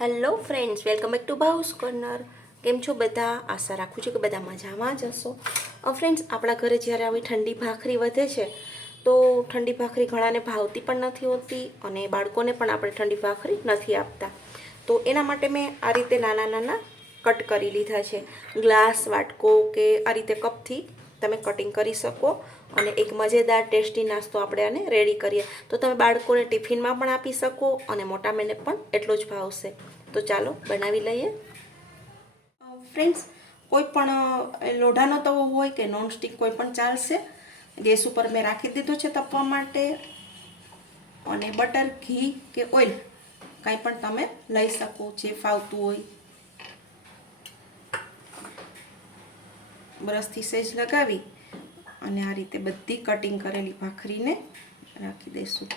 Hello friends, welcome back to બાઉસ corner. કેમ છો બધા? આશા રાખું છું કે બધા મજામાં જ હશો. ફ્રેન્ડ્સ, આપણા ઘરે જ્યારે આવી ઠંડી ભાખરી વધે છે તો ઠંડી ભાખરી ઘણાને ભાવતી પણ નથી હોતી અને બાળકોને પણ આપણે ઠંડી ભાખરી નથી આપતા. તો એના માટે મેં આ રીતે નાના નાના કટ કરી લીધા છે. ગ્લાસ, વાટકો કે આ રીતે કપથી તમે કટિંગ કરી શકો અને એક મજેદાર ટેસ્ટી નાસ્તો આપણે આને રેડી કરીએ તો તમે બાળકોને ટિફિનમાં પણ આપી શકો અને મોટા મેને પણ એટલો જ ભાવશે. તો ચાલો બનાવી લઈએ. ફ્રેન્ડ્સ, કોઈ પણ લોઢાનો તવો હોય કે નોનસ્ટિક કોઈ પણ ચાલશે. ગેસ ઉપર મેં રાખી દીધું છે તપવા માટે અને બટર, ઘી કે ઓઇલ કાંઈ પણ તમે લઈ શકો, જે ફાવતું હોય. બ્રશથી સહેજ લગાવી અને આ રીતે બધી કટિંગ કરેલી ભાખરીને રાખી દઈશું.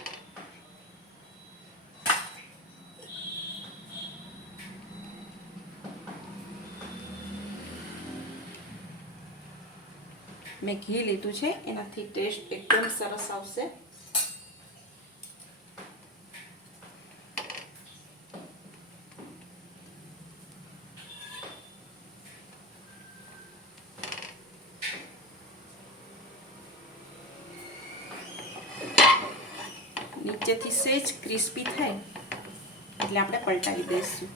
મેં ઘી લીધું છે, એનાથી ટેસ્ટ એકદમ સરસ આવશે. નીચેથી સહેજ ક્રિસ્પી થાય એટલે આપણે પલટાવી દઈશું.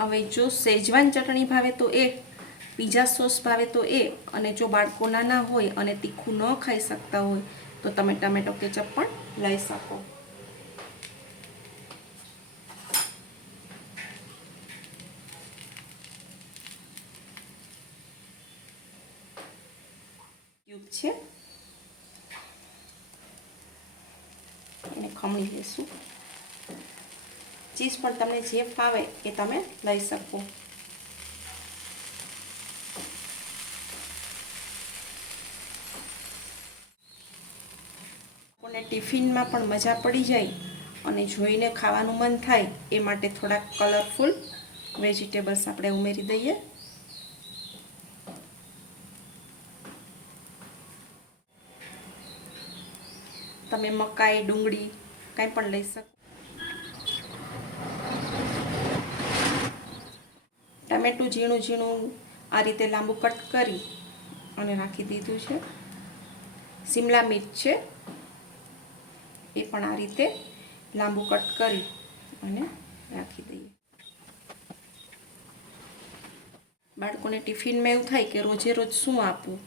હવે જો શેજવાન ચટણી ભાવે તો એ, પીઝા સોસ ભાવે તો એ, અને જો બાળકો નાના હોય અને તીખું ન ખાઈ શકતા હોય તો તમે ટમેટો કેચઅપ પણ લઈ શકો. ક્યુબ છે, એને ખમણી લેશું. ચીઝ પણ તમને જે ફાવે એ તમે લઈ શકો. આપણને ટિફિનમાં પણ મજા પડી જાય અને જોઈને ખાવાનું મન થાય એ માટે થોડાક કલરફુલ વેજીટેબલ્સ આપણે ઉમેરી દઈએ. તમે મકાઈ, ડુંગળી કાંઈ પણ લઈ શકો. ટામેટું ઝીણું ઝીણું આ રીતે લાંબુ કટ કરી અને રાખી દીધું છે. શિમલા મિર્ચ છે, એ પણ આ રીતે લાંબુ કટ કરી અને રાખી દઈએ. બાળકોને ટિફિનમાં એવું થાય કે રોજે રોજ શું આપવું,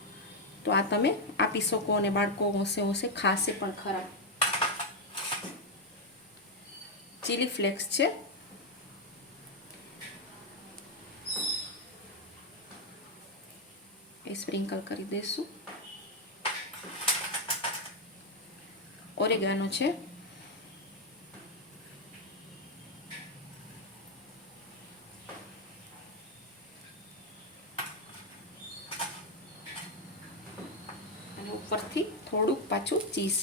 તો આ તમે આપી શકો અને બાળકો હોંશે હોંશે ખાશે પણ ખરા. ચીલી ફ્લેક્સ છે, એ સ્પ્રિંકલ કરી દઈશું. ઓરેગાનો છે, અને ઉપરથી થોડુંક પાછું ચીઝ.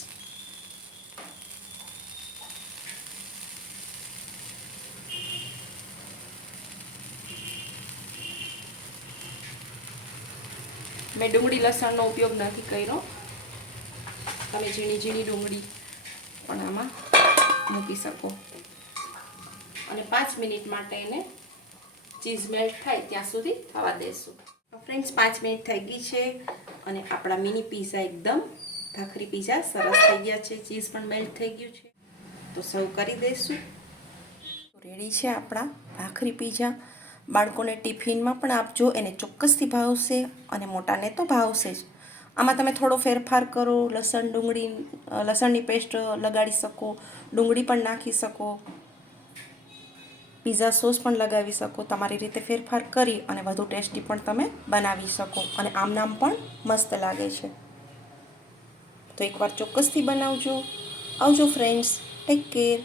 મેં ડુંગળી લસણનો ઉપયોગ નથી કર્યો. તમે ઝીણી ઝીણી ડુંગળી પણ આમાં મૂકી શકો અને 5 મિનિટ માટે એને ચીઝ મેલ્ટ થાય ત્યાં સુધી થવા દેશું. ફ્રેન્ડ્સ, 5 મિનિટ થઈ ગઈ છે અને આપણા મિની પીઝા એકદમ ભાખરી પીઝા સરસ થઈ ગયા છે. ચીઝ પણ મેલ્ટ થઈ ગયું છે, તો સર્વ કરી દઈશું. રેડી છે આપણા ભાખરી પીઝા. બાળકોને ટિફિનમાં પણ આપજો, એને ચોક્કસથી ભાવશે અને મોટાને તો ભાવશે જ. આમાં તમે થોડો ફેરફાર કરો, લસણની પેસ્ટ લગાડી શકો, ડુંગળી પણ નાખી શકો, પીઝા સોસ પણ લગાવી શકો. તમારી રીતે ફેરફાર કરી અને વધુ ટેસ્ટી પણ તમે બનાવી શકો અને આમ પણ મસ્ત લાગે છે. તો એકવાર ચોક્કસથી બનાવજો. આવજો ફ્રેન્ડ્સ, ટેક કેર.